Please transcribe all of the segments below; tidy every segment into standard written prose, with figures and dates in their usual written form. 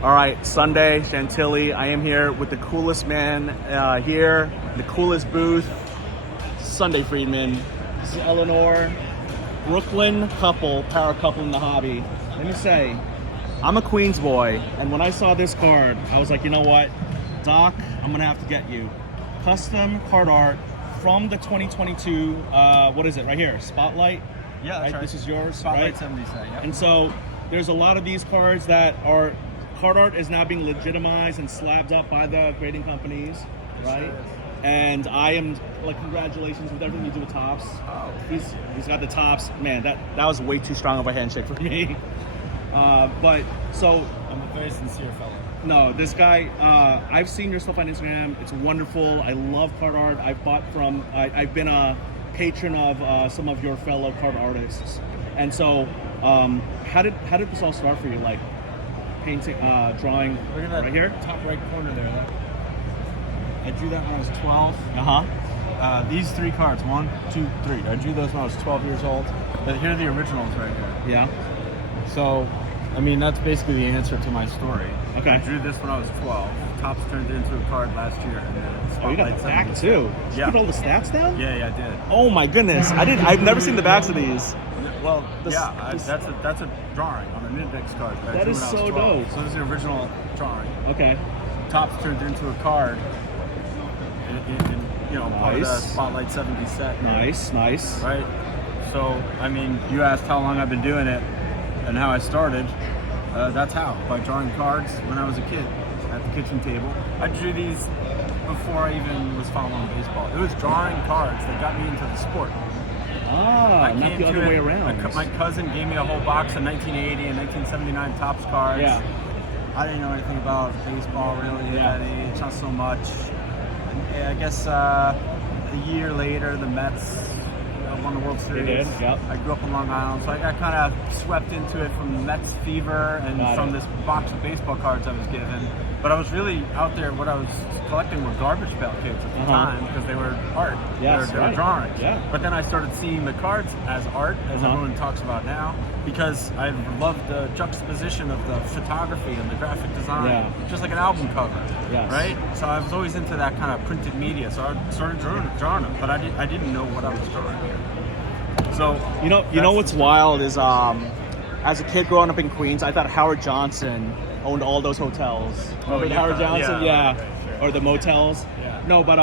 All right, Sunday, Chantilly. I am here with the coolest man here, the coolest booth, Sunday Friedman. This is Eleanor, Brooklyn couple, power couple in the hobby. Let me say, I'm a Queens boy, and when I saw this card, I was like, you know what, Doc, I'm gonna have to get you. Custom card art from the 2022, what is it, right here, Spotlight? Yeah, that's right. This is yours, Spotlight right? 70 set, yeah. And so, there's a lot of these cards that are, card art is now being legitimized and slabbed up by the grading companies, right? Sure. And I am, like, congratulations with everything you do with Topps. Oh. He's got the Topps. Man, that was way too strong of a handshake for me. But, so... I'm a very sincere fellow. No, this guy, I've seen your stuff on Instagram. It's wonderful. I love card art. I've been a patron of some of your fellow card artists. And so, how did this all start for you? Like, painting, drawing. Look at that right here? top right corner there. I drew that when I was 12. Uh-huh. These 3 cards, 1, 2, 3. I drew those when I was 12 years old. But here are the originals right here. Yeah. So, I mean, that's basically the answer to my story. Okay. I drew this when I was 12. Topps turned it into a card last year. And then Oh, you got the back too. Did you put all the stats down? Yeah, I did. Oh my goodness. I've never seen the backs of these. Well, This- that's a drawing on an index card. That I That drew is when I was so 12. dope. So this is the original drawing. Okay. Topps turned it into a card. Part of the Nice. Spotlight 70 set. Nice. Right? So, I mean, you asked how long I've been doing it and how I started. That's how, by drawing cards when I was a kid at the kitchen table. I drew these before I even was following baseball. It was drawing cards that got me into the sport. Ah, not the other way around. My cousin gave me a whole box of 1980 and 1979 Topps cards. Yeah. I didn't know anything about baseball really at that age, not so much. And I guess a year later, the Mets won the World Series. They did, yep. I grew up in Long Island, so I got kind of swept into it from Mets fever and from this box of baseball cards I was given. But I was really out there, what I was collecting were garbage pail kids at the time because they were art. Yes, they were drawings. Yeah. But then I started seeing the cards as art, as everyone talks about now, because I loved the juxtaposition of the photography and the graphic design, just like an album cover, right? So I was always into that kind of printed media, so I started drawing them, but I didn't know what I was drawing. So you know what's wild is as a kid growing up in Queens, I thought Howard Johnson owned all those hotels. Remember Howard Johnson? Yeah. Right, sure. Or the motels. Yeah. No, but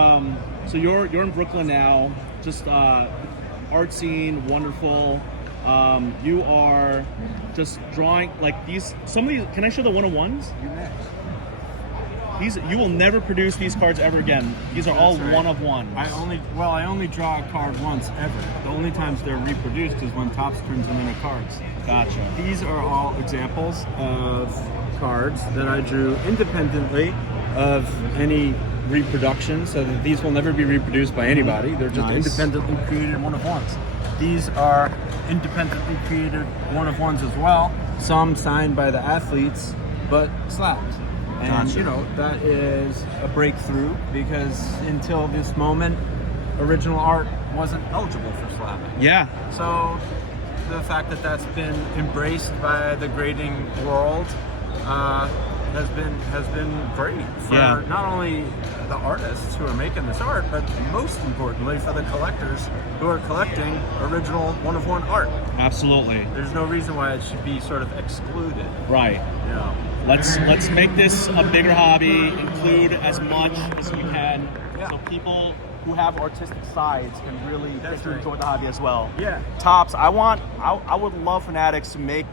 so you're in Brooklyn now. Just art scene, wonderful. You are just drawing like these. Some of these. Can I show the 101s? You next. You will never produce these cards ever again. These are all one of one. I only draw a card once ever. The only times they're reproduced is when Topps turns them into cards. Gotcha. These are all examples of cards that I drew independently of any reproduction, so that these will never be reproduced by anybody. They're just independently created one-of-ones. These are independently created one-of-ones as well. Some signed by the athletes, but slabbed. And that is a breakthrough because until this moment, original art wasn't eligible for slabbing. Yeah. So the fact that that's been embraced by the grading world has been great for not only the artists who are making this art, but most importantly for the collectors who are collecting original one-of-one art. Absolutely. There's no reason why it should be sort of excluded. Right. Let's make this a bigger hobby, include as much as we can, so people who have artistic sides can really get to enjoy the hobby as well. Yeah. Topps, I would love Fanatics to make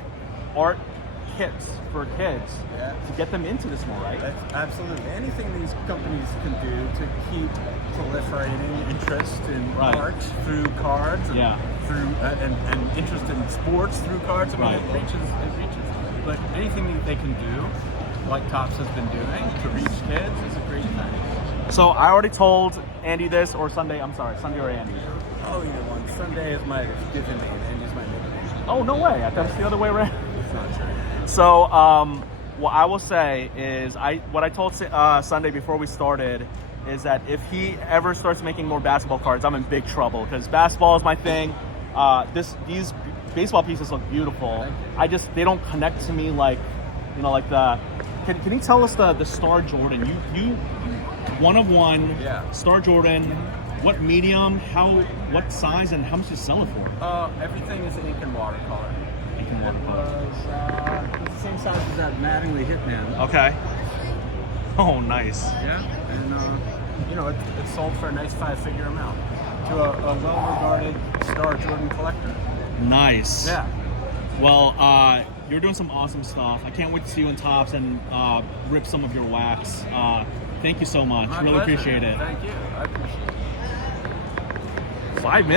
art kits for kids to get them into this more, right? That's absolutely. Anything these companies can do to keep proliferating interest in art through cards and through and interest in sports through cards. I mean, it reaches. But anything that they can do, like Topps has been doing, to reach kids is a great thing. So I already told Andy this, or Sunday. I'm sorry, Sunday or Andy. Oh, either one. Sunday is my given name, Andy's my nickname. Oh, no way! I thought it's the other way around. It's not true. So, what I will say is, what I told Sunday before we started is that if he ever starts making more basketball cards, I'm in big trouble because basketball is my thing. These baseball pieces look beautiful. They don't connect to me like the Can you tell us the Star Jordan? You 1 of 1. Yeah. Star Jordan. What medium? What size? And how much you sell it for? Everything is ink and watercolor. Ink and It watercolor. was it's the same size as that Mattingly Hitman. Okay. Oh, nice. Yeah, and you know, it's sold for a nice 5-figure amount to a well-regarded Star Jordan collector. Nice. Yeah. Well, you're doing some awesome stuff. I can't wait to see you in Tops and rip some of your wax. Thank you so much. My Really pleasure. appreciate it. Thank you. I appreciate it. 5 minutes.